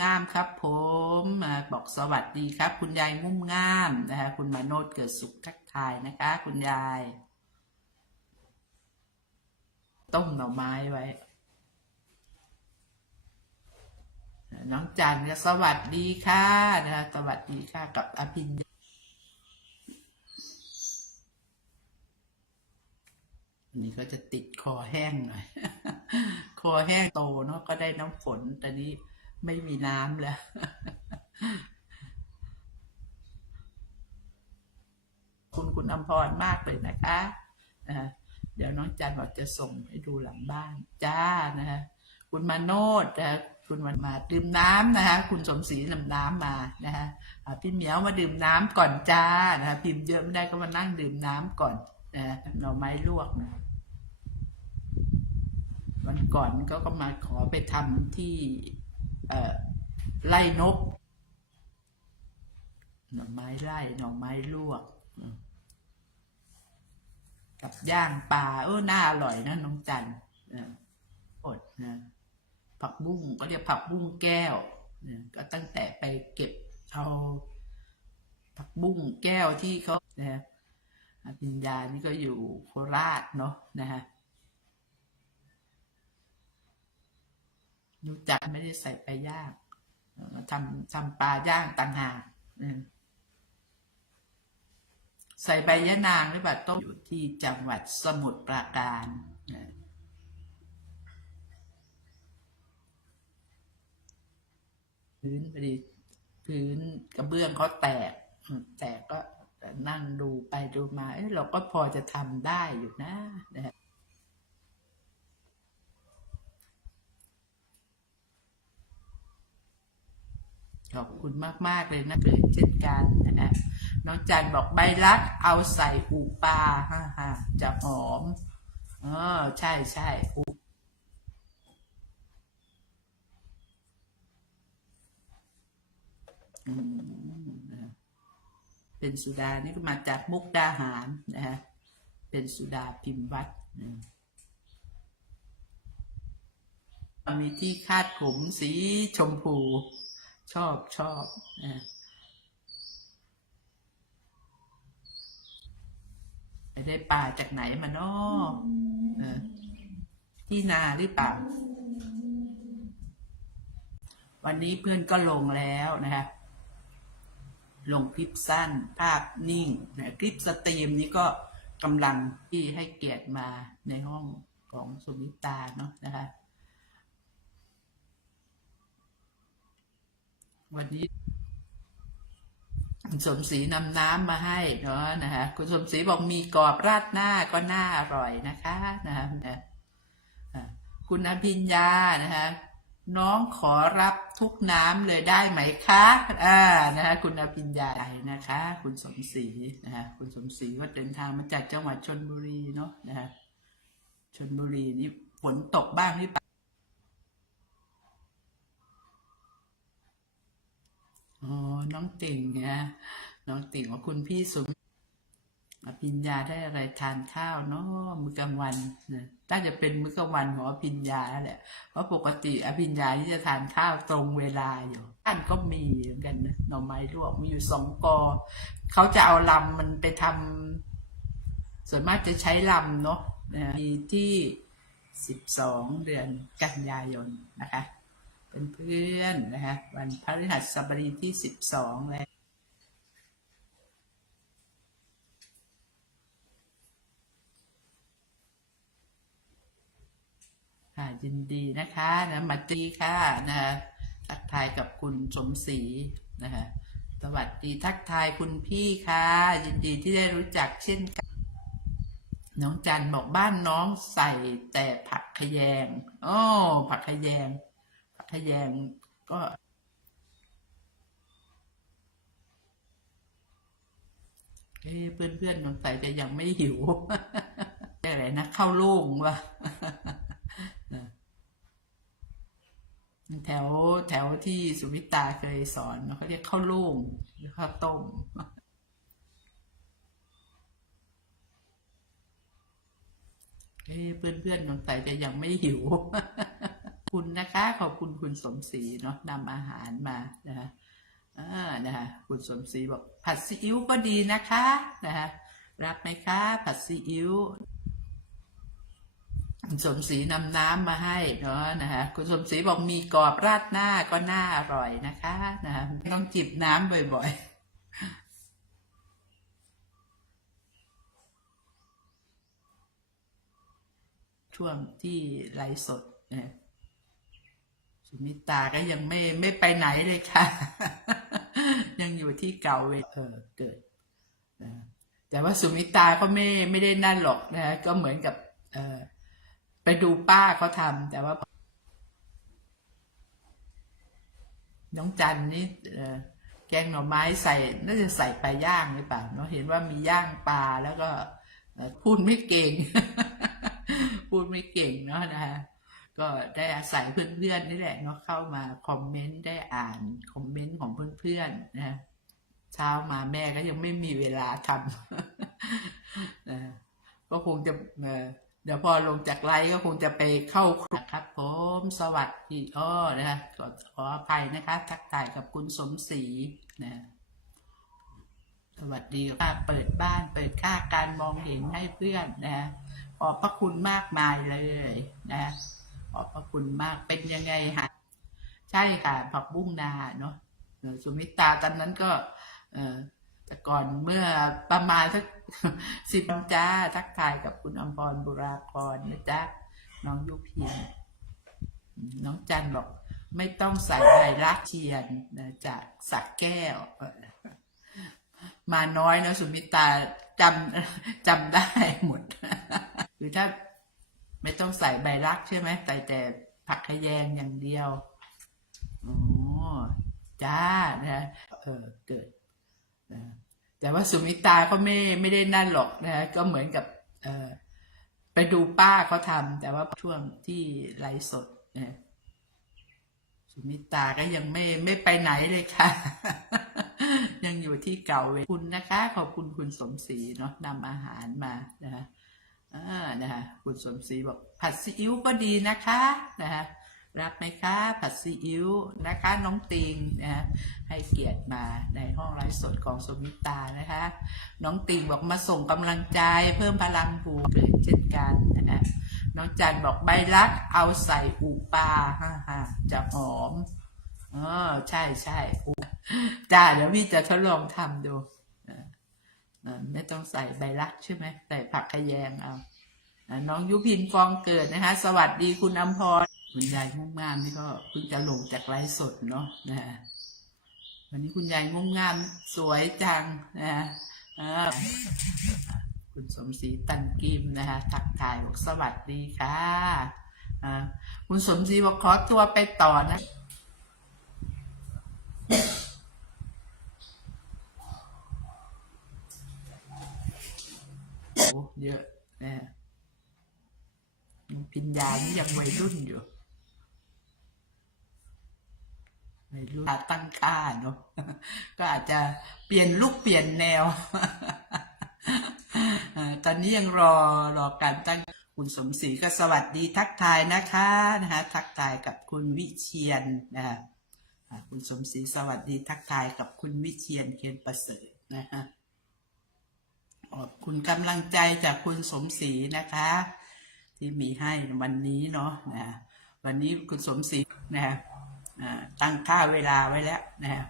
งามครับผมบอกสวัสดีครับ คุณยายงุ่มงามนะคะคุณมาโนดเกิดสุขทักทายนะคะ คุณยาย ต้มหน่อไม้ไว้ น้องจันก็สวัสดีค่ะนะคะสวัสดีค่ะกับอภินนี้ก็จะติดคอแห้งหน่อย คอแห้งโตเนาะก็ได้น้ำฝนแต่นี้ ไม่มีน้ำแล้วคุณคุณอมพรมากเลยนะคะะเดี๋ยวน้องจันบอกจะส่งให้ดูหลังบ้าน จ้านะฮะคุณมาโนดนะฮะคุณวันมาดื่มน้ำนะฮะคุณสมศรีนำน้ำมานะฮะพี่เหมียวมาดื่มน้ำก่อนจ้านะฮะพิมพ์เยอะไม่ได้ก็มานั่งดื่มน้ำก่อนนะหน่อไม้ลวกนะวันก่อนก็ก็มาขอไปทำที่ ไล่นก หน่อไม้ไล่หน่อไม้ลวกกับย่างปลาเออน่าอร่อยนะน้องจันอดนะ ผักบุ้งก็เรียกผักบุ้งแก้วก็ตั้งแต่ไปเก็บเอาผักบุ้งแก้วที่เขานะฮะอภิญญานี่ก็อยู่โคราชเนาะนะฮะ รู้จักไม่ได้ใส่ไปย่างทำทำปลาย่างต่างหากใส่ใบยะนางหรือเปล่าต้มอยู่ที่จังหวัดสมุทรปราการพื้นพอดีพื้นกระเบื้องเขาแตก แตกก็นั่งดูไปดูมา เอ้เราก็พอจะทำได้อยู่นะนะ ขอบคุณมาก ๆ เลยนะเลยเช่นกันนะฮะน้องจันบอกใบรักเอาใส่อูปาฮ่าฮ่าจะหอมอ๋อใช่ใช่อูอืมนะฮะเป็นสุดา นี่ก็มาจากมุกดาหารนะฮะ เป็นสุดาพิมพ์วัดมีที่คาดผมสีชมพู ชอบชอบไปได้ปลาจากไหนมาเนาะเออที่นาหรือเปล่า วันนี้เพื่อนก็ลงแล้วนะคะลงคลิปสั้น ภาพนิ่งนะคลิปสตรีมนี้ก็กำลังที่ให้เกียรติมาในห้องของสุมิตาเนาะนะคะ วันนี้คุณสมศรีนำน้ำมาให้เนาะนะฮะคุณสมศรีบอกมีกรอบราดหน้าก็น่าอร่อยนะคะนะฮะคุณอภิญญานะฮะน้องขอรับทุกน้ำเลยได้ไหมคะอ่านะฮะคุณอภิญญานะคะ คุณสมศรีนะฮะคุณสมศรีก็เดินทางมาจากจังหวัดชนบุรีเนาะนะฮะชนบุรีนี่ฝนตกบ้างหรือเปล่า อ๋อ น้องติ่งนะน้องติ่งว่าคุณพี่สมอภิญญาได้อะไรทานข้าวเนาะมื้อกลางวันน่าจะเป็นมื้อกลางวันของอภิญญาแล้วแหละเพราะปกติอภิญญาที่จะทานข้าวตรงเวลาอยู่ท่านก็มีเหมือนกันนะหน่อไม้ลวกมีอยู่สองกอเขาจะเอาลำมันไปทำส่วนมากจะใช้ลำเนาะนะมีที่สิบสองเดือนกันยายนนะคะ เพื่อนๆนะคะวันพฤหัสบดีที่สิบสองแล้วค่ะยินดีนะคะนะมาตีค่ะนะคะทักทายกับคุณสมศรีนะคะสวัสดีทักทายคุณพี่ค่ะ ยินดีที่ได้รู้จักเช่นกัน น้องจันบอกบ้านน้องใส่แต่ผักขยงโอ้ผักขยง ผักขยงก็เพื่อนเพื่อนสงสัยจะยังไม่หิวอะไรนะข้าวโล่งวะแถวแถวที่สุวิตาเคยสอนเขาเรียกข้าวโล่งหรือข้าวต้มเพื่อนเพื่อนสงสัยจะยังไม่หิว คุณนะคะขอบคุณคุณสมศรีเนาะนำอาหารมานะคะอ่านะคะคุณสมศรีบอกผัดซีอิ๊วก็ดีนะคะนะคะรับไหมคะ ผัดซีอิ๊วคุณสมศรีนำน้ำมาให้เนาะนะคะคุณสมศรีบอกมีกรอบราดหน้าก็น่าอร่อยนะคะนะคะต้องจิบน้ำบ่อยๆช่วงที่ไลฟ์สดนะ สุมิตาก็ยังไม่ไม่ไปไหนเลยค่ะ ยังอยู่ที่เก่าเวเออเกิดนะแต่ว่าสุมิตาก็ไม่ไม่ได้นั่นหรอกนะก็เหมือนกับ เออไปดูป้าเขาทำแต่ว่า น้องจันนี่เออแกงหน่อไม้ใส่น่าจะใส่ปลาย่างหรือเปล่าเนาะเห็นว่ามีย่างปลาแล้วก็พูดไม่เก่ง พูดไม่เก่งเนาะนะฮะ ก็ได้อาศัยเพื่อนๆนี่แหละเนาะเข้ามาคอมเมนต์ได้อ่านคอมเมนต์ของเพื่อนๆนะเช้ามาแม่ก็ยังไม่มีเวลาทำนะก็คงจะเดี๋ยวพอลงจากไลฟ์ก็คงจะไปเข้าครัวครับ ผมสวัสดีอ้อนะคะขอขออภัยนะคะ ทักทายกับคุณสมศรีนะสวัสดีค่ะเปิดบ้านเปิดค่าการมองเห็นให้เพื่อนนะขอบพระคุณมากมายเลยนะ อบพระคุณมากเป็นยังไงฮะใช่ค่ะ ผักบุ้งนาเนาะสุมิตาตอนนั้นก็ เออแต่ก่อนเมื่อประมาณสักสิบจ้าทักทายกับคุณอมพรบุรากรนะจ๊ะน้องยุพินน้องจันบอก ไม่ต้องใส่ใบรักเทียนนะจากสักแก้ว มาน้อยนะสุมิตาจำจำได้หมด หรือถ้า ไม่ต้องใส่ใบรักใช่ไหมใส่แต่ผักขยงอย่างเดียวอ๋อจ้านะเออเกิดนะแต่ว่าสุมิตาก็ไม่ไม่ได้นั่นหรอกนะก็เหมือนกับเออไปดูป้าเขาทำแต่ว่าช่วงที่ไลฟ์สดนะสุมิตาก็ยังไม่ไม่ไปไหนเลยค่ะ ยังอยู่ที่เก่าเวคุณนะคะ ขอบคุณคุณสมศรีเนาะนำอาหารมานะคะ อ่านะคะคุณสมศรีบอกผัดซีอิ๊วก็ดีนะคะนะคะรับไหมคะผัดซีอิ๊วนะคะน้องติงนะคะให้เกียรติมาในห้องไลฟ์สดของสมิตานะคะ น้องติงบอกมาส่งกำลังใจเพิ่มพลังผูกเลยเช่นกันนะคะน้องจันบอกใบรักเอาใส่อูปลาฮ่าฮ่าจะหอมอ๋อใช่ใช่จ้าเดี๋ยวพี่จะทดลองทำดู ไม่ต้องใส่ใบรักใช่ไหมใส่ผักขยงเอาน้องยุพินฟองเกิดนะคะ สวัสดีคุณอมพรคุณยายงุ่มงามนี่ก็เพิ่งจะลงจากไลฟ์สดเนาะนะฮะวันนี้คุณยายงุ่มงามสวยจังนะฮะคุณสมศรีตันกิมนะคะทักทายบอกสวัสดีค่ะคุณสมศรีบอกขอตัวไปต่อนะ โอ้ เยอะนะฮะพิญญานี่ยังวัยรุ่นอยู่วัยรุ่นตั้งค่าเนาะก็อาจจะเปลี่ยนลุกเปลี่ยนแนวอตอนนี้ยังรอรอการตั้งคุณสมศรีก็สวัสดีทักทายนะคะนะฮะทักทายกับคุณวิเชียนนะฮะคุณสมศรีสวัสดีทักทายกับคุณวิเชียนเคียนประเสริฐนะฮะ ขอบคุณกำลังใจจากคุณสมศรีนะคะ ที่มีให้วันนี้เนาะนะวันนี้คุณสมศรีนะฮะอ่าตั้งค่าเวลาไว้แล้วนะฮะ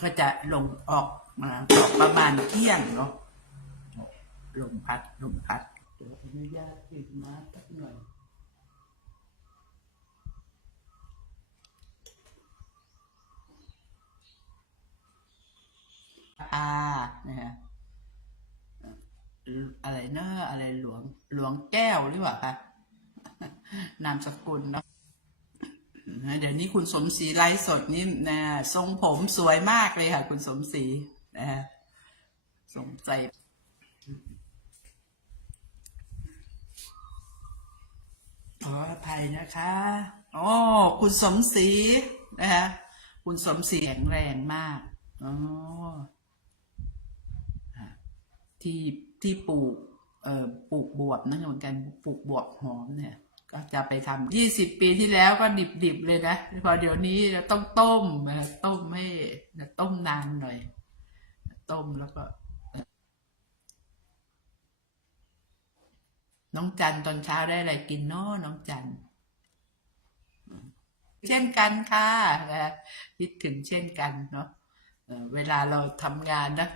ก็จะลงออกมาออกประมาณเที่ยงเนาะลมพัดลมพัดเดี๋ยวอนุญาตปิดมาสักหน่อยอ่านะฮะ อะไรเนะอะไรหลวงหลวงแก้วหรือเปล่าคะนามสกุลเนาะเดี๋ยวนี้คุณสมศรีไลฟ์สดนี่นะทรงผมสวยมากเลยค่ะ คุณสมศรีนะฮะสงสัยขออภัยนะคะโอ้คุณสมศรีนะฮะคุณสมศรีแข็งแรงมากอ๋อที่ ที่ปลูกเอ่อปลูกบวบนั่นเหมือนกันปลูกบวบหอมเนี่ย ก็จะไปทำยี่สิบปีที่แล้วก็ดิบๆเลยนะพอเดี๋ยวนี้เราต้องต้มนะต้มให้ต้มนานหน่อย ต้มแล้วก็ น้องจันตอนเช้าได้อะไรกินเนาะน้องจันเช่นกันค่ะนะคิดถึงเช่นกันเนาะเวลาเราทำงานนะ